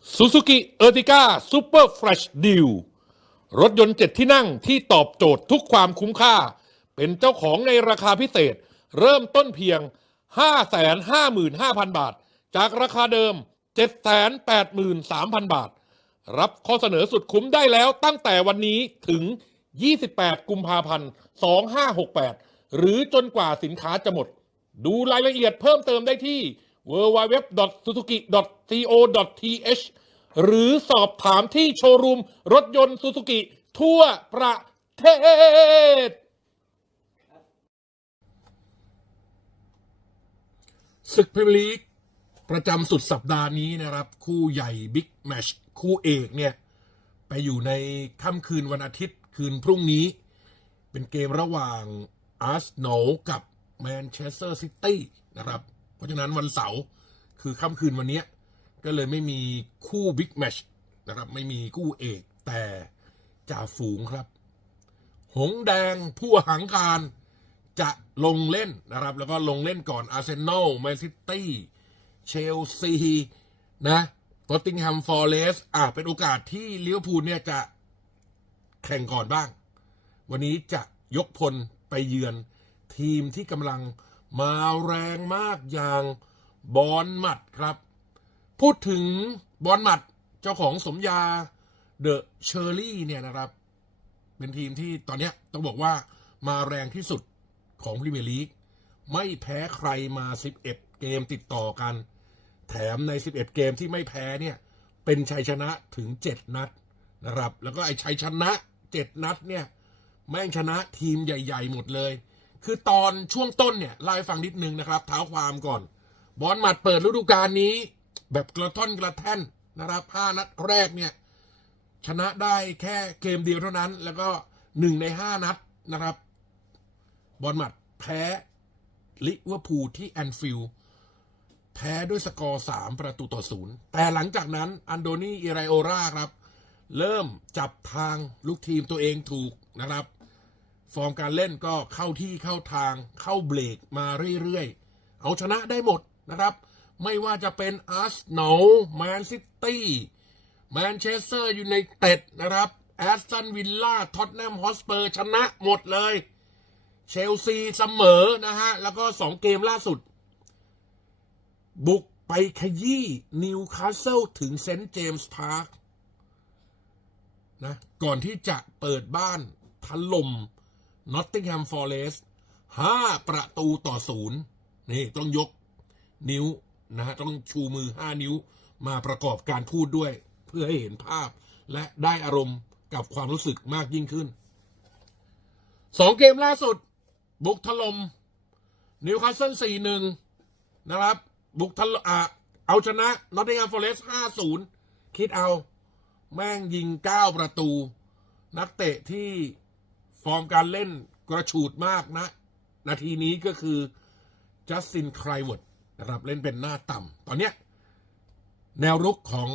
Suzuki Ertiga Super Fresh Deal รถยนต์เจ็ดที่นั่งที่ตอบโจทย์ทุกความคุ้มค่า เป็นเจ้าของในราคาพิเศษ เริ่มต้นเพียง 555,000 บาท จากราคาเดิม 783,000 บาท รับข้อเสนอสุดคุ้มได้แล้วตั้งแต่วันนี้ถึง 28 กุมภาพันธ์ 2568 หรือจนกว่าสินค้าจะหมด ดูรายละเอียดเพิ่มเติมได้ที่ www.suzuki.co.th หรือสอบถามที่โชว์รูมรถยนต์ซูซูกิทั่วประเทศ ศึกพรีเมียร์ลีกประจำสุดสัปดาห์นี้นะครับ คู่ใหญ่บิ๊กแมชคู่เอกเนี่ย ไปอยู่ในค่ำคืนวันอาทิตย์คืนพรุ่งนี้ เป็นเกมระหว่างอาร์เซนอลกับแมนเชสเตอร์ซิตี้นะครับ เพราะฉะนั้นวันเสาร์คือค่ำคืนวันนี้ก็เลยไม่มีคู่บิ๊กแมชนะครับ ไม่มีคู่เอกแต่จ่าฝูงครับ หงแดงผู้หังการจะลงเล่นนะครับ แล้วก็ลงเล่นก่อนอาร์เซนอลแมนซิตี้เชลซีนะตอตติงแฮมฟอร์เรสอะเป็นโอกาสที่ลิเวอร์พูลเนี่ยจะแข่งก่อนบ้าง วันนี้จะยกพลไปเยือนทีมที่กำลัง มาแรงมากอย่างบอลหมัดครับ พูดถึงบอลหมัดเจ้าของสมยาเดอะเชอร์รี่เนี่ยนะครับ เป็นทีมที่ตอนนี้ต้องบอกว่ามาแรงที่สุดของพรีเมียร์ลีกไม่แพ้ใครมา 11 เกมติดต่อกัน แถมใน 11 เกมที่ไม่แพ้เนี่ย เป็นชัยชนะถึง 7 นัดนะครับ แล้วก็ไอ้ชัยชนะ 7 นัดเนี่ย แม่งชนะทีมใหญ่ ๆ หมดเลย คือตอนช่วงต้นเนี่ยเล่ฟังนิดนึงนะครับ เท้าความก่อน บอลหมัดเปิดฤดูกาลนี้ แบบกระท่อนกระแท่นนะครับห้านัดแรกเนี่ยชนะได้แค่เกมเดียวเท่านั้น แล้วก็หนึ่งในห้านัดนะครับ บอลหมัดแพ้ลิเวอร์พูลที่แอนฟิลด์แพ้ด้วยสกอร์สามประตูต่อศูนย์แต่หลังจากนั้นอันโดนีอิไรโอราครับ เริ่มจับทางลูกทีมตัวเองถูกนะครับ ฟอร์มการเล่นก็เข้าที่เข้าทางเข้าเบรกมาเรื่อยๆ เอาชนะได้หมดนะครับ ไม่ว่าจะเป็นอาร์เซนอลแมนซิตี้แมนเชสเตอร์ยูไนเต็ดนะครับแอสตันวิลล่าท็อตแนมฮอสเปอร์ชนะหมดเลย เชลซีเสมอนะฮะ แล้วก็สองเกมล่าสุด บุกไปขยี้นิวคาสเซิลถึงเซนต์เจมส์พาร์คนะก่อนที่จะเปิดบ้านถล่ม นอตติงแฮมฟอร์เรสห้าประตูต่อศูนย์นี่ต้องยกนิ้วนะฮะต้องชูมือห้านิ้วมาประกอบการพูดด้วย เพื่อให้เห็นภาพและได้อารมณ์กับความรู้สึกมากยิ่งขึ้นสองเกมล่าสุด บุกถล่มนิวคาสเซิลสี่หนึ่งนะครับ บุกทะลเอาชนะนอตติงแฮมฟอร์เรสห้าศูนย์คิดเอา แม่งยิงเก้าประตู นักเตะที่ ฟอร์มการเล่นกระฉูดมากนะ นาทีนี้ก็คือจัสตินไครวดนะครับเล่นเป็นหน้าต่ำตอนเนี้ยแนวรุกของ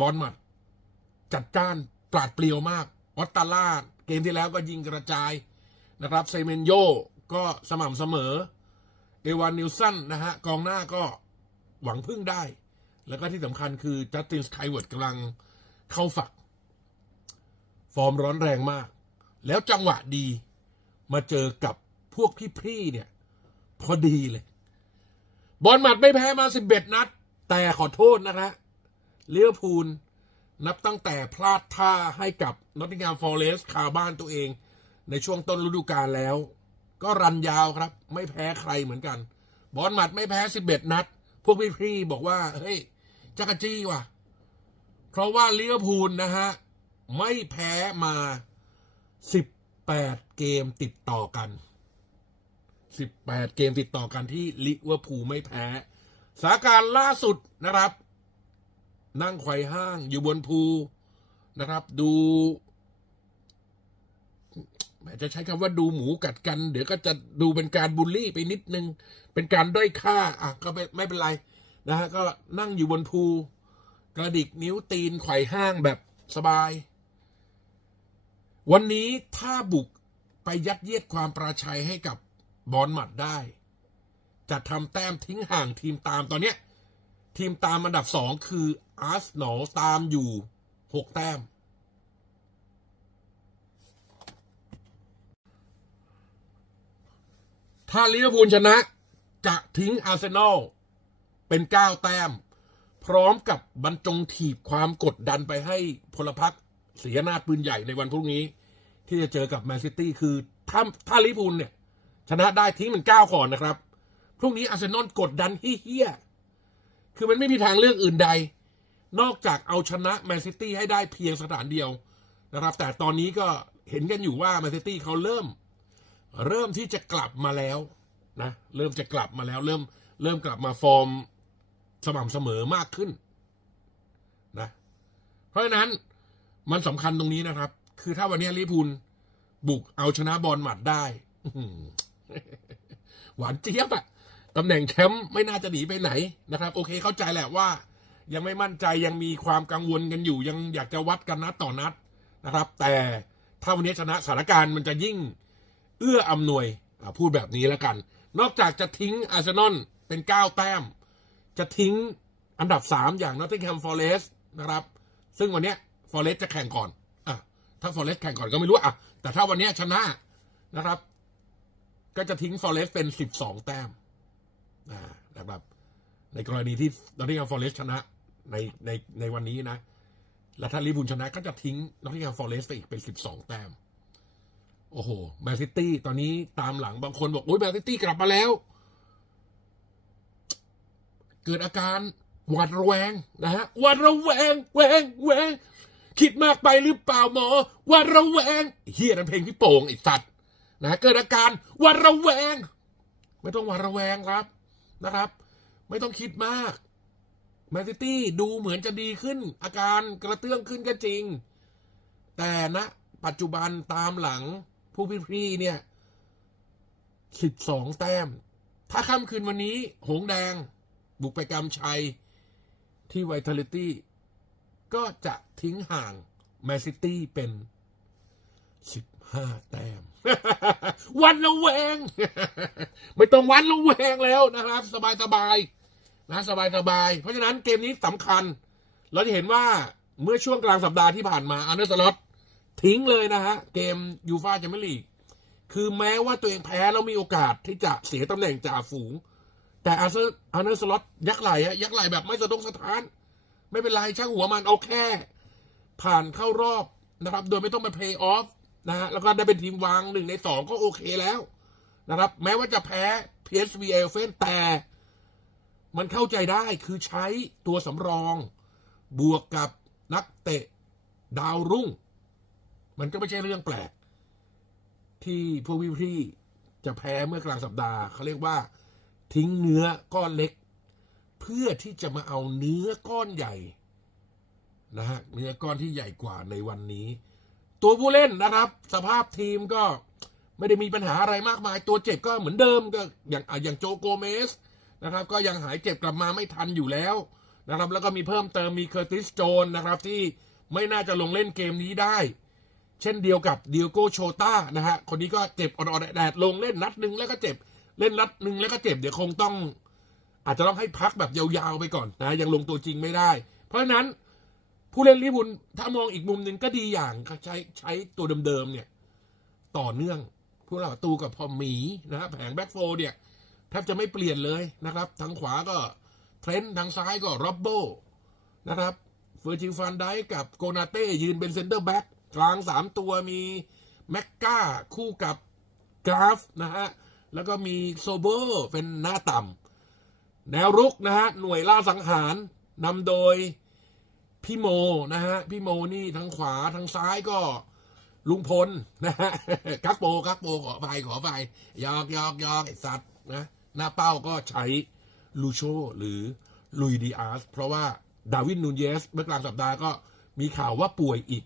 บอลหมัด จัดจ้านปราดเปรียวมากออตตาล่าเกมที่แล้วก็ยิงกระจายนะครับเซเมนโยก็สม่ำเสมอ เอวานนิวสันนะฮะกองหน้าก็หวังพึ่งได้ แล้วก็ที่สำคัญคือจัสตินไครวดกำลังเข้าฝัก ฟอร์มร้อนแรงมาก แล้วจังหวะดีมาเจอกับพวกพี่ๆเนี่ย พอดีเลย บอลหมัดไม่แพ้มา11นัด แต่ขอโทษนะฮะเลี้ยวพูลนับตั้งแต่พลาดท่าให้กับนอตติงแฮมฟอร์เรสคาบ้านตัวเอง ในช่วงต้นฤดูกาลแล้ว ก็รันยาวครับ ไม่แพ้ใครเหมือนกัน บอลหมัดไม่แพ้11นัด พวกพี่ๆบอกว่า เฮ้ยจักรจี้ว่ะ เพราะว่าเลิเวอร์พูลนะฮะ ไม่แพ้มา 18 เกมติดต่อกัน 18 เกมติดต่อกันที่ลิเวอร์พูลไม่แพ้สถานการณ์ล่าสุดนะครับ นั่งไขว่ห้างอยู่บนภูนะครับ ดูแหมจะใช้คำว่าดูหมูกัดกัน เดี๋ยวก็จะดูเป็นการบูลลี่ไปนิดนึง เป็นการด้อยค่า อะ ก็ไม่ไม่เป็นไรนะฮะก็นั่งอยู่บนภูกระดิกนิ้วตีนไขว่ห้างแบบสบาย วันนี้ถ้าบุกไปยัดเยียดความประชัยให้กับบอลหมัดได้ จะทำแต้มทิ้งห่างทีมตามตอนเนี้ย ทีมตามอันดับสองคืออาร์เซนอลตามอยู่หกแต้ม ถ้าลิเวอร์พูลชนะ จะทิ้งอาร์เซนอลเป็นเก้าแต้ม พร้อมกับบรรจงถีบความกดดันไปให้พลพรรค เสียหนาปืนใหญ่ในวันพรุ่งนี้ ที่จะเจอกับแมนซิตี้คือถ้าถ้าลิพูลเนี่ย ชนะได้ทิ้งเป็นก้าวก่อนนะครับ พรุ่งนี้อาร์เซนอลกดดันเฮี้ยคือมันไม่มีทางเลือกอื่นใด นอกจากเอาชนะแมนซิตี้ให้ได้เพียงสถานเดียวนะครับ แต่ตอนนี้ก็เห็นกันอยู่ว่าแมนซิตี้เขาเริ่ม เริ่มที่จะกลับมาแล้วนะเริ่มจะกลับมาแล้ว เริ่มเริ่มกลับมาฟอร์มสม่ำเสมอมากขึ้นนะ เพราะฉะนั้น มันสำคัญตรงนี้นะครับ คือถ้าวันนี้ลิพูลบุกเอาชนะบอลหมัดได้หวานเจี๊ยบอะตำแหน่งแชมป์ไม่น่าจะหนีไปไหนนะครับ โอเคเข้าใจแหละว่า ยังไม่มั่นใจยังมีความกังวลกันอยู่ ยังอยากจะวัดกันนัดต่อนัดนะครับ แต่ถ้าวันนี้ชนะสถานการณ์มันจะยิ่งเอื้ออำนวยพูดแบบนี้แล้วกัน นอกจากจะทิ้งอาร์เซนอลเป็นเก้าแต้ม จะทิ้งอันดับสามอย่างนอตติงแฮมฟอร์เรสนะครับ ซึ่งวันนี้ ฟอร์เรสจะแข่งก่อนอะถ้าฟอร์เรสแข่งก่อนก็ไม่รู้อะแต่ถ้าวันนี้ชนะนะครับ ก็จะทิ้งฟอร์เรสเป็นสิบสองแต้มอ่านะครับ ในกรณีที่นอตติงแฮมฟอร์เรสชนะในในในวันนี้นะ แล้วถ้าลิเวอร์พูลชนะก็จะทิ้งนอตติงแฮมฟอร์เรสไปอีกเป็นสิบสองแต้ม โอ้โหแมนซิตี้ตอนนี้ตามหลังบางคนบอก โอ้ยแมนซิตี้กลับมาแล้ว เกิดอาการหวาดระแวงนะฮะหวาดระแวงแวงแวง คิดมากไปหรือเปล่าหมอหวาระแวงเฮียนั่นเพลงพี่โป่งไอ้สัตว์นะเกิดอาการหวาระแวง ไม่ต้องหวาระแวงครับนะครับ ไม่ต้องคิดมากแมนซิตี้ดูเหมือนจะดีขึ้น อาการกระเตื้องขึ้นก็จริง แต่ณปัจจุบันตามหลังผู้พี่ๆเนี่ยสิบสองแต้ม ถ้าค่ำคืนวันนี้ หงแดง บุกไปกำชัยที่ไวท์เทลิตี้ ก็จะทิ้งห่างแมนซิตี้เป็นสิบห้าแต้ม วันละแวง ไม่ต้องวันละแวงแล้วนะครับ สบายสบายๆนะสบายสบายๆเพราะฉะนั้นเกมนี้สำคัญ เราจะเห็นว่าเมื่อช่วงกลางสัปดาห์ที่ผ่านมาอันเดอร์สล็อตทิ้งเลยนะฮะ เกมยูฟาแชมเปี้ยนลีกคือแม้ว่าตัวเองแพ้แล้วมีโอกาสที่จะเสียตำแหน่งจ่าฝูง แต่อาร์เซอร์อาร์เนอร์สล็อตยักไหลฮะยักไหลแบบไม่สะทกสะท้าน ไม่เป็นไรช่างหัวมันเอาแค่ ผ่านเข้ารอบนะครับ โดยไม่ต้องไปเพลย์ออฟนะฮะแล้วก็ได้เป็นทีมวางหนึ่งในสองก็โอเคแล้วนะครับ แม้ว่าจะแพ้ PSV เอลเฟนแต่ มันเข้าใจได้คือใช้ตัวสำรอง บวกกับนักเตะดาวรุ่ง มันก็ไม่ใช่เรื่องแปลก ที่พวกพี่ๆจะแพ้เมื่อกลางสัปดาห์ เขาเรียกว่า ทิ้งเนื้อก้อนเล็ก เพื่อที่จะมาเอาเนื้อก้อนใหญ่นะฮะเนื้อก้อนที่ใหญ่กว่าในวันนี้ ตัวผู้เล่นนะครับ สภาพทีมก็ไม่ได้มีปัญหาอะไรมากมาย ตัวเจ็บก็เหมือนเดิมก็อย่างอย่างโจโกเมสนะครับ ก็ยังหายเจ็บกลับมาไม่ทันอยู่แล้วนะครับ แล้วก็มีเพิ่มเติมมีเคอร์ติสโจนนะครับ ที่ไม่น่าจะลงเล่นเกมนี้ได้ เช่นเดียวกับเดียโกโชตานะฮะคนนี้ก็เจ็บอ่อนๆแดดลงเล่นนัดหนึ่งแล้วก็เจ็บเล่นนัดหนึ่งแล้วก็เจ็บเดี๋ยวคงต้อง อาจจะต้องให้พักแบบยาวๆไปก่อนนะยังลงตัวจริงไม่ได้ เพราะฉะนั้นผู้เล่นลิเวอร์พูลถ้ามองอีกมุมหนึ่งก็ดีอย่างใช้ใช้ตัวเดิมๆเนี่ย ต่อเนื่องผู้รักประตูกับพอหมีนะฮะแผงแบ็กโฟร์เนี่ยแทบจะไม่เปลี่ยนเลยนะครับ ทางขวาก็เทรนทางซ้ายก็ร็อบโบนะครับเฟอร์จิฟันได้กับโกนาเต้ยืนเป็นเซนเตอร์แบ็กกลางสามตัวมีแม็กกาคู่กับกราฟนะฮะแล้วก็มีโซเบอร์เป็นหน้าต่ำ แนวรุกนะฮะหน่วยล่าสังหารนำโดยพี่โมนะฮะพี่โมนี่ทางขวาทางซ้ายก็ลุงพลนะฮะกักโปกักโปขอไปขอไปยอกยอกยอกไอสัตว์นะหน้าเป้าก็ใช้ลูโชหรือลุยดีอาร์สเพราะว่าดาวินนูนเยส เมื่อกลางสัปดาห์ก็มีข่าวว่าป่วยอีก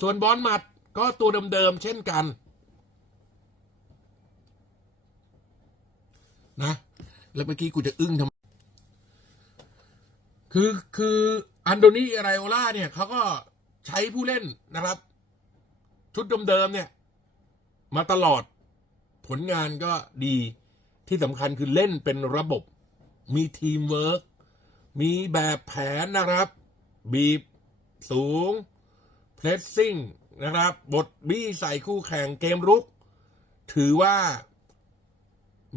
ส่วนบอลมัดก็ตัวเดิมๆเช่นกัน นะ แล้วเมื่อกี้กูจะอึ้งทำไมคือคืออันโดนีไรโอล่าเนี่ยเขาก็ใช้ผู้เล่นนะครับ ชุดเดิมๆเนี่ย มาตลอดผลงานก็ดีที่สำคัญคือเล่นเป็นระบบ มีทีมเวิร์กมีแบบแผนนะครับ บีบ สูง เพรสซิ่งนะครับ บทบี้ใส่คู่แข่งเกมรุก ถือว่า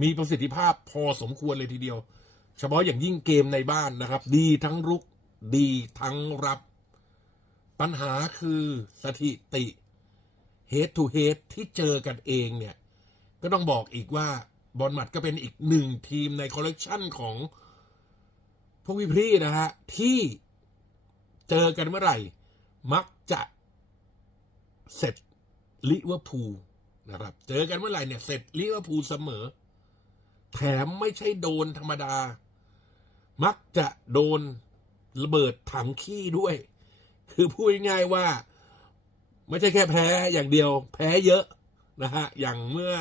มีประสิทธิภาพพอสมควรเลยทีเดียว เฉพาะอย่างยิ่งเกมในบ้านนะครับ ดีทั้งรุก ดีทั้งรับ ปัญหาคือสถิติ head to head ที่เจอกันเองเนี่ย ก็ต้องบอกอีกว่าบอลหมัดก็เป็นอีกหนึ่งทีมในคอลเลกชันของพวกพี่ๆนะฮะ ที่เจอกันเมื่อไหร่ มักจะเสร็จลิเวอร์พูลนะครับ เจอกันเมื่อไหร่เนี่ย เสร็จลิเวอร์พูลเสมอ แถมไม่ใช่โดนธรรมดา มักจะโดนระเบิดถังขี้ด้วย คือพูดง่ายๆว่า ไม่ใช่แค่แพ้อย่างเดียว แพ้เยอะนะฮะ อย่างเมื่อ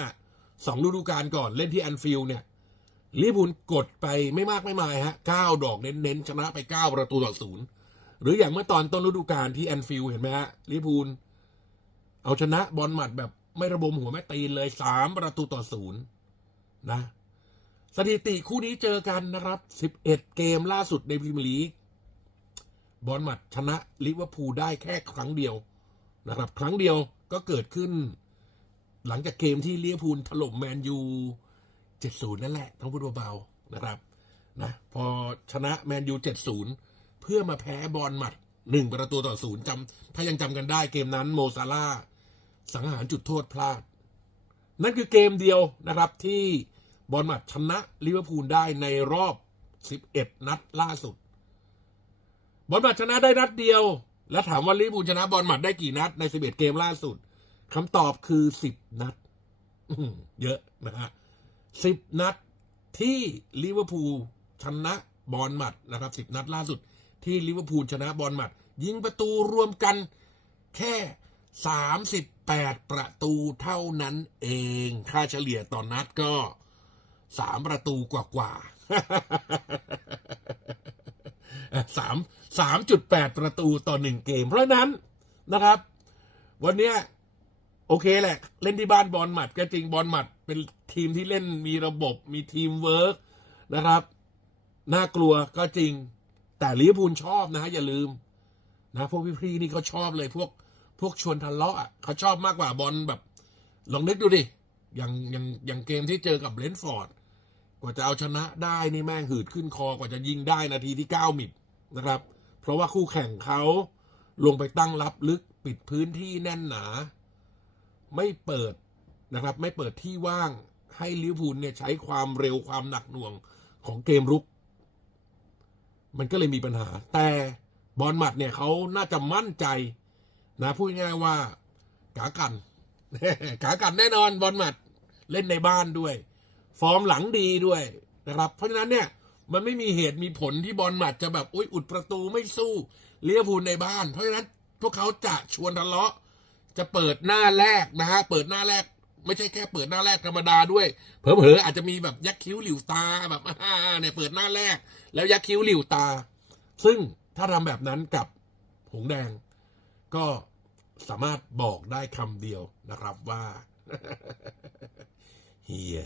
สองฤดูกาลก่อนเล่นที่แอนฟิลด์เนี่ยลิเวอร์พูลกดไปไม่มากไม่มายฮะเก้าดอกเน้นๆชนะไปเก้าประตูต่อศูนย์หรืออย่างเมื่อตอนต้นฤดูกาลที่แอนฟิลด์เห็นไหมฮะลิเวอร์พูลเอาชนะบอลหมัดแบบไม่ระบมหัวแม่ตีนเลยสามประตูต่อศูนย์นะ สถิติคู่นี้เจอกันนะครับสิบเกมล่าสุดในพรีเมียร์ลีก บอลหมัดชนะลิเวอร์พูลได้แค่ครั้งเดียวนะครับ ครั้งเดียวก็เกิดขึ้น หลังจากเกมที่ลิเวอร์พูลถล่มแมนยู70 นั่นแหละต้องพูดเบาๆนะครับนะพอชนะแมนยู70 เพื่อมาแพ้บอลหมัด1ประตูต่อศูนย์จำถ้ายังจำกันได้เกมนั้นโมซาร่าสังหารจุดโทษพลาด นั่นคือเกมเดียวนะครับที่ บอลหมัดชนะลิเวอร์พูลได้ในรอบ 11 นัดล่าสุด บอลหมัดชนะได้นัดเดียว แล้วถามว่าลิเวอร์พูลชนะบอลหมัดได้กี่นัดใน 11 เกมล่าสุดคำตอบคือ 10 นัดเยอะนะฮะ10 นัดที่ลิเวอร์พูลชนะบอลหมัดนะครับ 10 นัดล่าสุด ที่ลิเวอร์พูลชนะบอลหมัด ยิงประตูรวมกันแค่ 38 ประตูเท่านั้นเอง ค่าเฉลี่ยต่อนนัดก็ 3ประตูกว่าๆสามสามจุดแปดประตูต่อหนึ่งเกม เพราะนั้นนะครับ วันนี้โอเคแหละ เล่นที่บ้านบอลหมัดก็จริงบอลหมัดเป็นทีมที่เล่นมีระบบมีทีมเวิร์กนะครับ น่ากลัวก็จริง แต่ลิเวอร์พูลชอบนะฮะอย่าลืม นะพวกพี่ๆนี่เขาชอบเลยพวกพวกชวนทะเลาะเขาชอบมากกว่าบอลแบบ ลองนึกดูดิอย่างอย่างอย่างเกมที่เจอกับเลนฟอร์ด ว่าจะเอาชนะได้นี่แม่งหืดขึ้นคอกว่าจะยิงได้นาทีที่เก้ามิดนะครับ เพราะว่าคู่แข่งเขาลงไปตั้งรับลึกปิดพื้นที่แน่นหนา ไม่เปิดนะครับ ไม่เปิดที่ว่างให้ลิเวอร์พูลเนี่ยใช้ความเร็วความหนักหน่วงของเกมรุก มันก็เลยมีปัญหา แต่บอลหมัดเนี่ยเขาน่าจะมั่นใจนะพูดง่ายว่ากากันกากันแน่นอนบอลหมัดเล่นในบ้านด้วย ฟอร์มหลังดีด้วยนะครับ เพราะฉะนั้นเนี่ยมันไม่มีเหตุมีผลที่บอลหมัดจะแบบอุ้ยอุดประตูไม่สู้เลี้ยวพูลในบ้าน เพราะฉะนั้นพวกเขาจะชวนทะเลาะ จะเปิดหน้าแรกนะฮะเปิดหน้าแรก ไม่ใช่แค่เปิดหน้าแรกธรรมดาด้วย เผลอๆอาจจะมีแบบยักคิ้วหลิวตาแบบอ่าเนี่ยเปิดหน้าแรก แล้วยักคิ้วหลิวตา ซึ่งถ้าทำแบบนั้นกับหงแดง ก็สามารถบอกได้คำเดียวนะครับว่าเฮีย